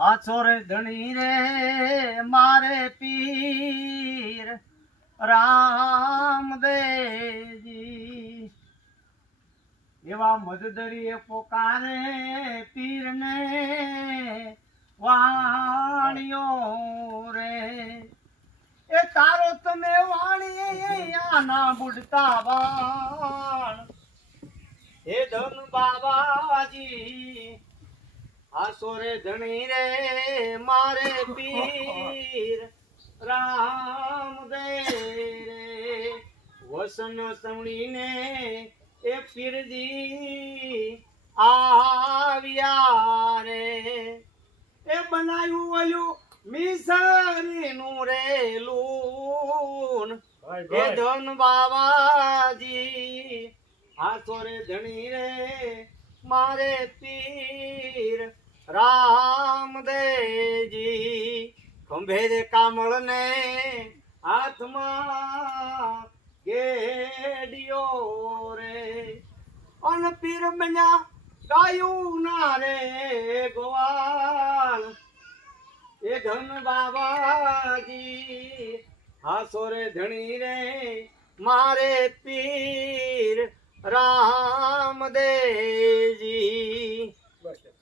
હાચો રે ધણી રે મારે પીર રામદેવજી એવા મદદરીએ પોકારે પીરને વાણિયો રે એ તારો તમે વાણી આના બુડતા વાણ હે ધન બાબાજી હાસો રે ધણી રે મારે પીર રામદેવ રે વસન સમણીને એ પીરજી આવ્યા રે એ બનાવ્યું ઓલું મિસરીનું રેલું એ ધન બાબાજી હાસો રે ધણી રે મારે પીર રામદેવજી ખંભે રે કામળ ને હાથમાં ગેડિયો રે અન પીર બન્યા ગાયું ના રે ગોવાલ એ ધન બાબાજી હાસો રે ધણી રે મારે પીર રામદેવજી